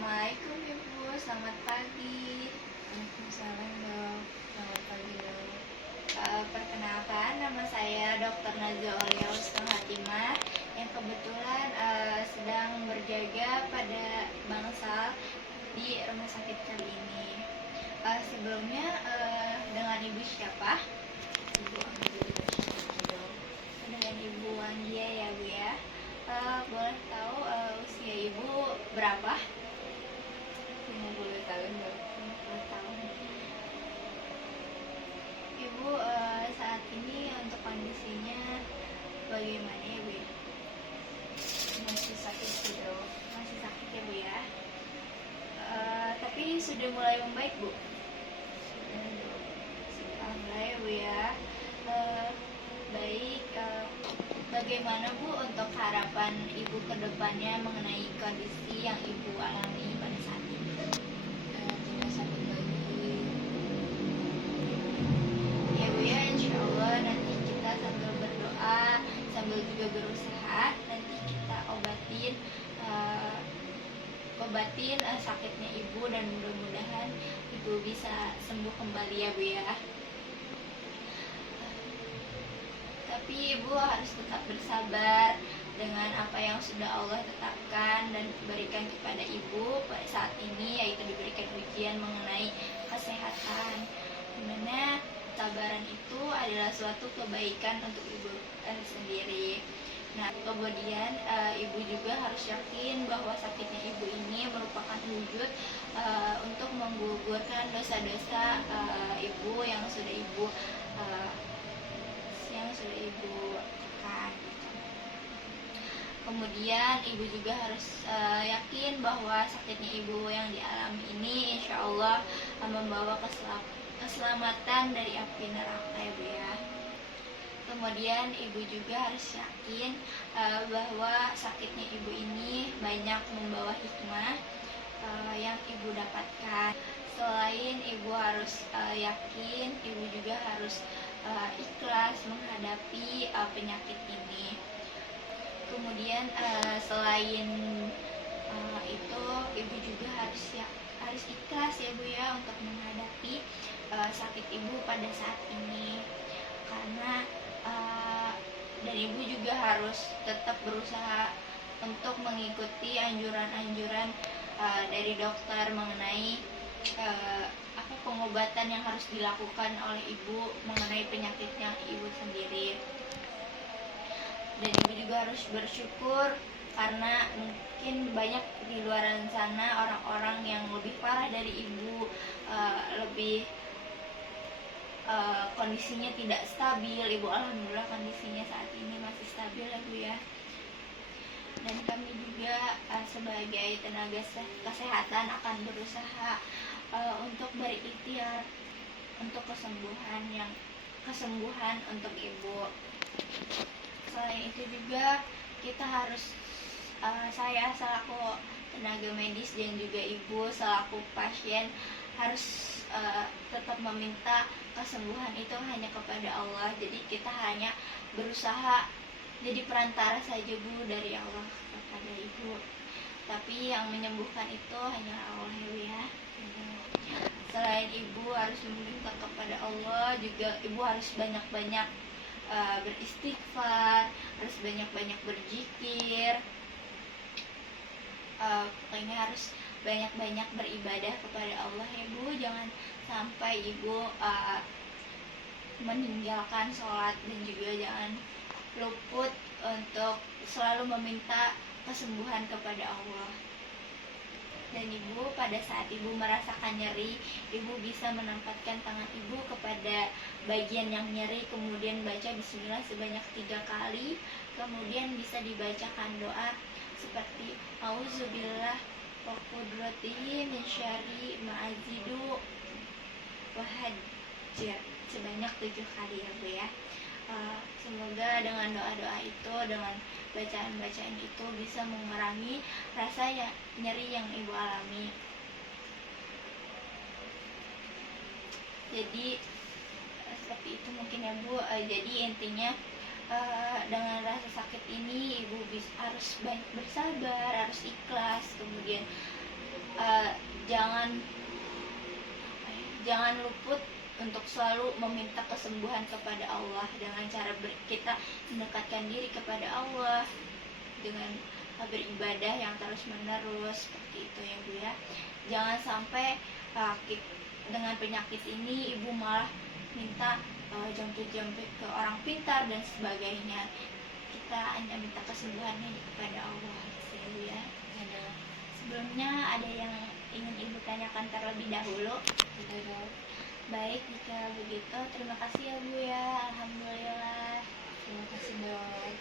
Assalamualaikum Ibu, selamat pagi. Waalaikumsalam dok, selamat pagi dok. Perkenalkan, nama saya Dr. Najwa Aulia Hatimah yang kebetulan sedang berjaga pada bangsal di rumah sakit kali ini. Sebelumnya dengan Ibu siapa? Ibu Anggi Basyari dok. Dengan Ibu Anggia ya Bu ya. Boleh tahu usia Ibu berapa? 50 tahun dok. 50 tahun. Ibu saat ini untuk kondisinya bagaimana ya Bu ya? Masih sakit sih dok. Masih sakit ya Bu ya? Tapi sudah mulai membaik Bu? Sudah dok. Alhamdulillah ya Bu ya. Baik, bagaimana Bu untuk harapan Ibu ke depannya mengenai kondisi yang Ibu alami pada saat ini? Tidak sakit lagi. Ya Bu ya, insya Allah nanti kita sambil berdoa, sambil juga berusaha, nanti kita obatin sakitnya Ibu, dan mudah-mudahan Ibu bisa sembuh kembali ya Bu ya. Tapi Ibu harus tetap bersabar dengan apa yang sudah Allah tetapkan dan berikan kepada Ibu pada saat ini, yaitu diberikan ujian mengenai kesehatan, dimana kesabaran itu adalah suatu kebaikan untuk Ibu sendiri. Nah, kemudian Ibu juga harus yakin bahwa sakitnya Ibu ini merupakan wujud untuk menggugurkan dosa-dosa Ibu yang sudah Ibu lakukan. Kemudian Ibu juga harus yakin bahwa sakitnya Ibu yang dialami ini insya Allah membawa keselamatan dari api neraka ya Bu ya. Kemudian Ibu juga harus yakin bahwa sakitnya Ibu ini banyak membawa hikmah yang Ibu dapatkan. Selain Ibu harus yakin, Ibu juga harus ikhlas menghadapi penyakit ini. Kemudian selain itu, Ibu juga harus ikhlas ya Bu ya untuk menghadapi sakit Ibu pada saat ini, karena dan Ibu juga harus tetap berusaha untuk mengikuti anjuran-anjuran dari dokter mengenai pengobatan yang harus dilakukan oleh Ibu mengenai penyakitnya Ibu sendiri. Dan Ibu juga harus bersyukur karena mungkin banyak di luar sana orang-orang yang lebih parah dari Ibu, kondisinya tidak stabil. Ibu alhamdulillah kondisinya saat ini masih stabil ya Bu ya. Dan kami juga sebagai tenaga kesehatan akan berusaha untuk berikhtiar untuk kesembuhan untuk Ibu. Selain itu juga kita harus saya selaku tenaga medis dan juga Ibu selaku pasien harus tetap meminta kesembuhan itu hanya kepada Allah. Jadi kita hanya berusaha jadi perantara saja Bu dari Allah kepada Ibu. Tapi yang menyembuhkan itu hanya Allah ya. Selain Ibu harus meminta kepada Allah, juga Ibu harus banyak-banyak beristighfar, harus banyak-banyak berzikir, pokoknya harus banyak-banyak beribadah kepada Allah ya Bu. Jangan sampai Ibu meninggalkan sholat, dan juga jangan luput untuk selalu meminta kesembuhan kepada Allah. Dan Ibu pada saat Ibu merasakan nyeri, Ibu bisa menempatkan tangan Ibu kepada bagian yang nyeri, kemudian baca bismillah sebanyak 3 kali, kemudian bisa dibacakan doa seperti auzubillah wa qudratihi min syarri ma'azidu wahajir sebanyak 7 kali ya Bu ya. Semoga dengan doa-doa itu, dengan bacaan-bacaan itu bisa mengurangi rasa nyeri yang Ibu alami. Jadi seperti itu mungkin ya Bu. Jadi intinya dengan rasa sakit ini Ibu harus banyak bersabar, harus ikhlas, kemudian jangan jangan luput untuk selalu meminta kesembuhan kepada Allah dengan cara kita mendekatkan diri kepada Allah dengan beribadah yang terus menerus seperti itu ya Bu ya. Jangan sampai dengan penyakit ini ibu malah minta jemput-jemput ke orang pintar dan sebagainya. Kita hanya minta kesembuhannya kepada Allah gitu ya Bu ya. Sebelumnya ada yang ingin ibu tanyakan terlebih dahulu? Tidak dok. Baik, jika begitu terima kasih ya Bu ya. Alhamdulillah. Terima kasih dok.